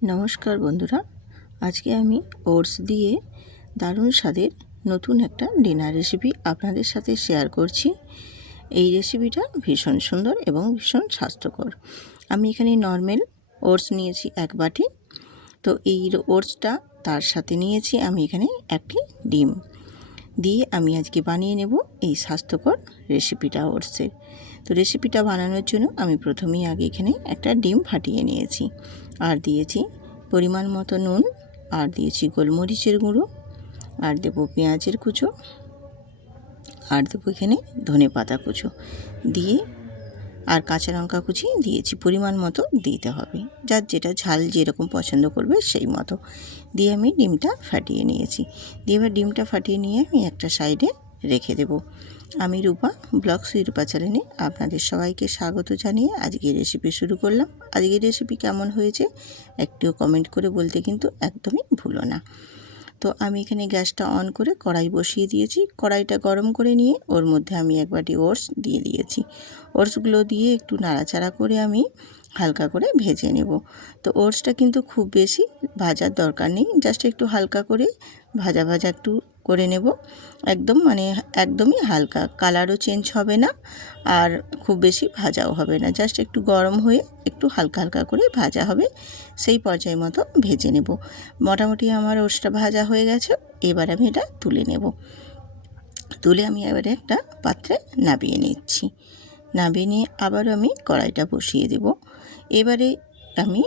নমস্কার বন্ধুরা, আজকে আমি ওটস দিয়ে দারুণ স্বাদের নতুন একটা ডিনার রেসিপি আপনাদের সাথে শেয়ার করছি। এই রেসিপিটা ভীষণ সুন্দর এবং ভীষণ স্বাস্থ্যকর। আমি এখানে নর্মাল ওটস নিয়েছি 1 বাটি। তো এই ওটসটা তার সাথে নিয়েছি আমি এখানে একটি ডিম দিয়ে আমি আজকে বানিয়ে নেব এই স্বাস্থ্যকর রেসিপিটা ওটসের। তো রেসিপিটা বানানোর জন্য আমি প্রথমেই আগে এখানে একটা ডিম ফাটিয়ে নিয়েছি, আর দিয়েছি পরিমাণ মতো নুন, আর দিয়েছি গোলমরিচের গুঁড়ো, আর দেবো পেঁয়াজের কুচো, আর দেবো এখানে ধনেপাতা কুচো দিয়ে, আর কাঁচা লঙ্কা কুচি দিয়েছি। পরিমাণ মতো দিতে হবে, যার যেটা ঝাল যেরকম পছন্দ করবে সেই মতো দিয়ে আমি ডিমটা ফাটিয়ে নিয়েছি। দিয়ে এবার ডিমটা ফাটিয়ে নিয়ে আমি একটা সাইডে রেখে দেব। আমি রূপা ব্লগস রূপা চ্যানেলে আপনাদের সবাইকে স্বাগত জানিয়ে আজকের রেসিপি শুরু করলাম। আজকের রেসিপি কেমন হয়েছে একটু কমেন্ট করে বলতে কিন্তু একদমই ভুলো না। তো আমি এখানে গ্যাসটা অন করে কড়াই বসিয়ে দিয়েছি। কড়াইটা গরম করে নিয়ে ওর মধ্যে আমি 1 বাটি ওটস দিয়ে দিয়েছি। ওটসগুলো দিয়ে একটু নাড়াচাড়া করে আমি হালকা করে ভেজে নেব। তো ওটসটা কিন্তু খুব বেশি ভাজার দরকার নেই, জাস্ট একটু হালকা করে ভাজা একটু করে নেব। একদমই হালকা, কালারও চেঞ্জ হবে না আর খুব বেশি ভাজাও হবে না, জাস্ট একটু গরম হয়ে একটু হালকা করে ভাজা হবে, সেই পর্যায় মতো ভেজে নেব। মোটামুটি আমার ওটসটা ভাজা হয়ে গেছে। এবার আমি এটা তুলে নেব। তুলে আমি এবারে একটা পাত্রে নামিয়ে নিচ্ছি। নামিয়ে নিয়ে আবারও আমি কড়াইটা বসিয়ে দেব। এবারে আমি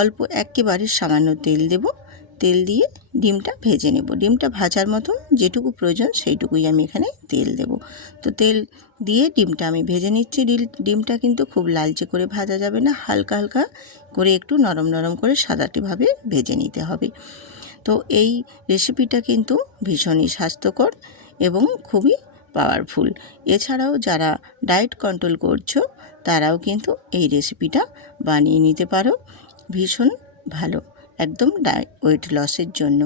অল্প একেবারে সামান্য তেল দেব। তেল দিয়ে ডিমটা ভেজে নেব। ডিমটা ভাজার মতো যেটুকু প্রয়োজন সেইটুকুই আমি এখানে তেল দেব। তো তেল দিয়ে ডিমটা আমি ভেজে নিচ্ছি। ডিমটা কিন্তু খুব লালচে করে ভাজা যাবে না, হালকা করে একটু নরম করে সাদাটিভাবে ভেজে নিতে হবে। তো এই রেসিপিটা কিন্তু ভীষণই স্বাস্থ্যকর এবং খুবই পাওয়ারফুল। এছাড়াও যারা ডায়েট কন্ট্রোল করছো তারাও কিন্তু এই রেসিপিটা বানিয়ে নিতে পারো। ভীষণ ভালো, একদম ওয়েট লসের জন্য।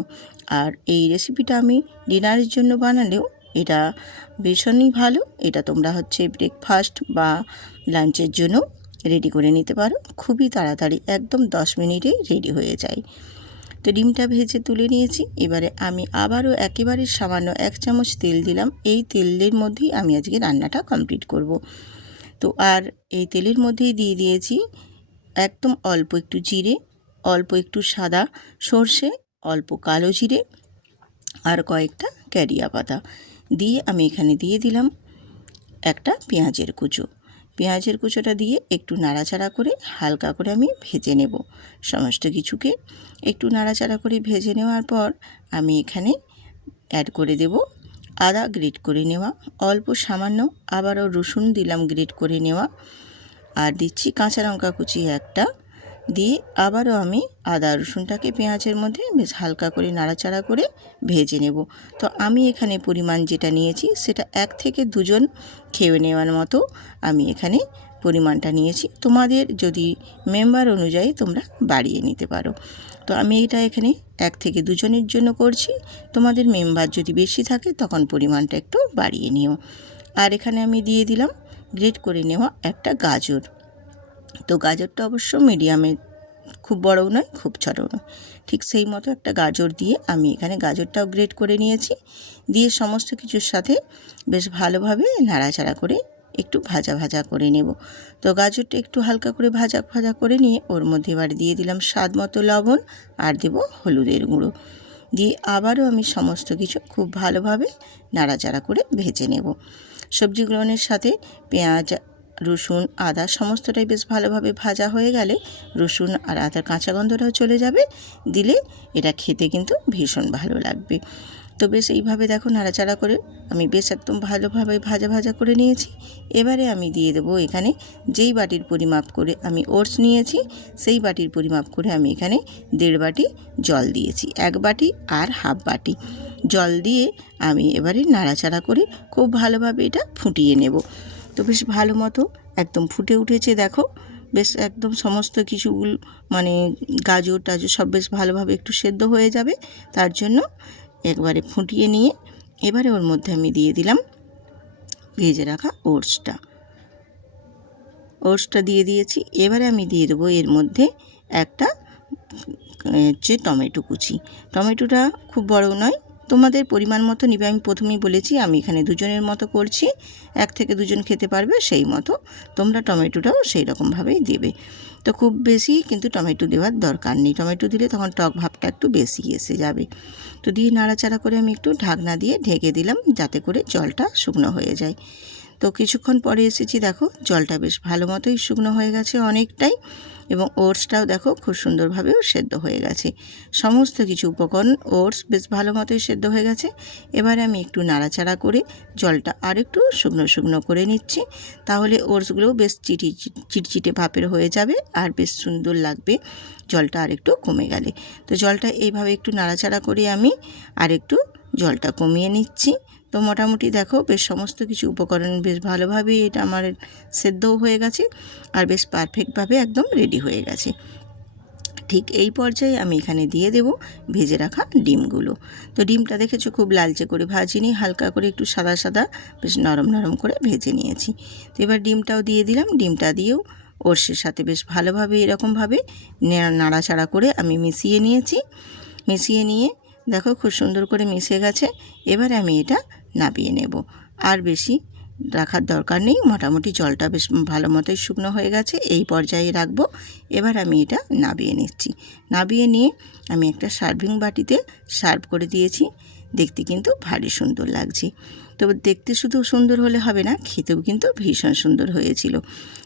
আর এই রেসিপিটা আমি ডিনারের জন্য বানালেও এটা ভীষণই ভালো। এটা তোমরা ব্রেকফাস্ট বা লাঞ্চের জন্য রেডি করে নিতে পারো। খুবই তাড়াতাড়ি, একদম 10 মিনিটেই রেডি হয়ে যায়। তো ডিমটা ভেজে তুলে নিয়েছি। এবারে আমি আবারও একেবারে সামান্য 1 চামচ তেল দিলাম। এই তেলের মধ্যেই আমি আজকে রান্নাটা কমপ্লিট করব। তো আর এই তেলের মধ্যেই দিয়ে দিয়েছি একদম অল্প একটু জিরে, অল্প একটু সাদা সর্ষে, অল্প কালো জিরে, আর কয়েকটা ক্যারিয়া পাতা দিয়ে আমি এখানে দিয়ে দিলাম একটা পেঁয়াজের কুচো। পেঁয়াজের কুচোটা দিয়ে একটু নাড়াচাড়া করে হালকা করে আমি ভেজে নেব। সমস্ত কিছুকে একটু নাড়াচাড়া করে ভেজে নেওয়ার পর আমি এখানে অ্যাড করে দেব আদা গ্রেট করে নেওয়া, অল্প সামান্য আবারও রসুন দিলাম গ্রেট করে নেওয়া, আর দিচ্ছি কাঁচা লঙ্কা কুচি একটা দিয়ে আবারও আমি আদা রসুনটাকে পেঁয়াজের মধ্যে বেশ হালকা করে নাড়াচাড়া করে ভেজে নেব। তো আমি এখানে পরিমাণ যেটা নিয়েছি সেটা 1 থেকে 2 জন খেয়ে নেওয়ার মতো আমি এখানে পরিমাণটা নিয়েছি। তোমাদের যদি মেম্বার অনুযায়ী তোমরা বাড়িয়ে নিতে পারো। তো আমি এটা এখানে 1 থেকে 2 জনের জন্য করছি। তোমাদের মেম্বার যদি বেশি থাকে তখন পরিমাণটা একটু বাড়িয়ে নিও। আর এখানে আমি দিয়ে দিলাম গ্রেট করে নেওয়া একটা গাজর। তো গাজরটা অবশ্য মিডিয়ামে, খুব বড়ও নয় খুব ছোটও নয়, ঠিক সেই মতো একটা গাজর দিয়ে আমি এখানে গাজরটাও গ্রেট করে নিয়েছি। দিয়ে সমস্ত কিছুর সাথে বেশ ভালোভাবে নাড়াচাড়া করে একটু ভাজা করে নেব। তো গাজরটা একটু হালকা করে ভাজা করে নিয়ে ওর মধ্যে এবার দিয়ে দিলাম স্বাদ মতো লবণ, আর দেব হলুদের গুঁড়ো দিয়ে আবারও আমি সমস্ত কিছু খুব ভালোভাবে নাড়াচাড়া করে ভেজে নেব। সবজিগুলোর সাথে পেঁয়াজ, রসুন, আদা সমস্তটাই বেশ ভালোভাবে ভাজা হয়ে গেলে রসুন আর আদার কাঁচা গন্ধটাও চলে যাবে। দিলে এটা খেতে কিন্তু ভীষণ ভালো লাগবে। তো বেশ এইভাবে দেখো নাড়াচাড়া করে আমি বেশ একদম ভালোভাবে ভাজা করে নিয়েছি। এবারে আমি দিয়ে দেবো এখানে যেই বাটির পরিমাপ করে আমি ওটস নিয়েছি সেই বাটির পরিমাপ করে আমি এখানে 1.5 বাটি জল দিয়েছি। 1 বাটি আর হাফ বাটি জল দিয়ে আমি এবারে নাড়াচাড়া করে খুব ভালোভাবে এটা ফুটিয়ে নেব। তো বেশ ভালো মতো একদম ফুটে উঠেছে দেখো। বেশ একদম সমস্ত কিছুগুলো গাজর টাজর সব বেশ ভালোভাবে একটু সেদ্ধ হয়ে যাবে। তার জন্য একবারে ফুটিয়ে নিয়ে এবারে ওর মধ্যে আমি দিয়ে দিলাম ভেজে রাখা ওটসটা দিয়ে দিয়েছি। এবারে আমি দিয়ে দেবো এর মধ্যে একটা হচ্ছে টমেটো কুচি। টমেটোটা খুব বড় নয়, তোমাদের পরিমাণ মতো নিবে। আমি প্রথমেই বলেছি আমি এখানে দুজনের মতো করছি, 1 থেকে 2 জন খেতে পারবে সেই মতো তোমরা টমেটোটাও সেই রকমভাবেই দেবে। তো খুব বেশি কিন্তু টমেটো দেওয়ার দরকার নেই, টমেটো দিলে তখন টক ভাবটা একটু বেশি এসে যাবে। তো দিয়ে নাড়াচাড়া করে আমি একটু ঢাকনা দিয়ে ঢেকে দিলাম যাতে করে জলটা শুকনো হয়ে যায়। তো কিছুক্ষণ পরে এসেছি, দেখো জলটা বেশ ভালো মতোই শুকনো হয়ে গেছে অনেকটাই, এবং ওটসটাও দেখো খুব সুন্দরভাবেও সেদ্ধ হয়ে গেছে। সমস্ত কিছু উপকরণ ওটস বেশ ভালো মতোই সেদ্ধ হয়ে গেছে। এবারে আমি একটু নাড়াচাড়া করে জলটা আরেকটু শুকনো শুকনো করে নিচ্ছি, তাহলে ওটসগুলোও বেশ চিটচিটে ভাপের হয়ে যাবে আর বেশ সুন্দর লাগবে জলটা আরেকটু কমে গেলে। তো জলটা এইভাবে একটু নাড়াচাড়া করে আমি আরেকটু জলটা কমিয়ে নিচ্ছি। তো মোটামুটি দেখো বেশ সমস্ত কিছু উপকরণ বেশ ভালোভাবেই এটা আমার সেদ্ধও হয়ে গেছে আর বেশ পারফেক্টভাবে একদম রেডি হয়ে গেছে। ঠিক এই পর্যায়ে আমি এখানে দিয়ে দেব ভেজে রাখা ডিমগুলো। তো ডিমটা দেখেছো খুব লালচে করে ভাজিনি, হালকা করে একটু সাদা সাদা বেশ নরম নরম করে ভেজে নিয়েছি। তো এবার ডিমটাও দিয়ে দিলাম, ডিমটা দিয়েও ওটসের সাথে বেশ ভালোভাবে এরকমভাবে নাড়াচাড়া করে আমি মিশিয়ে নিয়েছি। মিশিয়ে নিয়ে দেখো খুব সুন্দর করে মিশে গেছে। এবার আমি এটা নাবিয়ে নেব, আর বেশি রাখার দরকার নেই, মোটামুটি জলটা বেশ ভালো মতোই শুকনো হয়ে গেছে, এই পর্যায়ে রাখবো। এবার আমি এটা নাবিয়ে নিচ্ছি। নাবিয়ে নিয়ে আমি একটা সার্ভিং বাটিতে সার্ভ করে দিয়েছি। দেখতে কিন্তু ভারী সুন্দর লাগছে। তো দেখতে শুধু সুন্দর হলে হবে না, খেতেও কিন্তু ভীষণ সুন্দর হয়েছিল।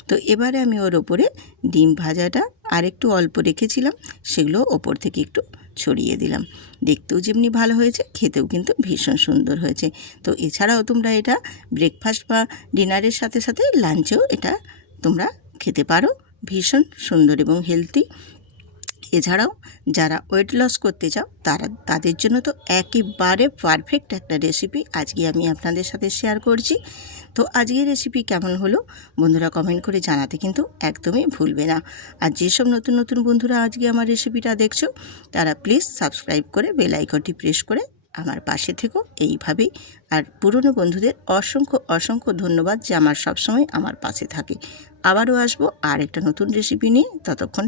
তো এবারে আমি ওর ওপরে ডিম ভাজাটা আর একটু অল্প রেখেছিলাম, সেগুলো ওপর থেকে একটু ছড়িয়ে দিলাম। দেখতেও যেমনি ভালো হয়েছে, খেতেও কিন্তু ভীষণ সুন্দর হয়েছে। তো এছাড়াও তোমরা এটা ব্রেকফাস্ট বা ডিনারের সাথে সাথে লাঞ্চেও এটা তোমরা খেতে পারো, ভীষণ সুন্দর এবং হেলদি। এছাড়াও যারা ওয়েট লস করতে চাও তাদের জন্য তো একেবারে পারফেক্ট একটা রেসিপি আজকে আমি আপনাদের সাথে শেয়ার করছি। তো আজকের রেসিপি কেমন হলো বন্ধুরা কমেন্ট করে জানাতে কিন্তু একদমই ভুলবে না। আর যেসব নতুন নতুন বন্ধুরা আজকে আমার রেসিপিটা দেখছো তারা প্লিজ সাবস্ক্রাইব করে বেল আইকনটি প্রেস করে আমার পাশে থেকো এইভাবেই। আর পুরনো বন্ধুদের অসংখ্য অসংখ্য ধন্যবাদ যে আমার সবসময় আমার পাশে থাকে। আবারও আসবো আর একটা নতুন রেসিপি নিয়ে, ততক্ষণ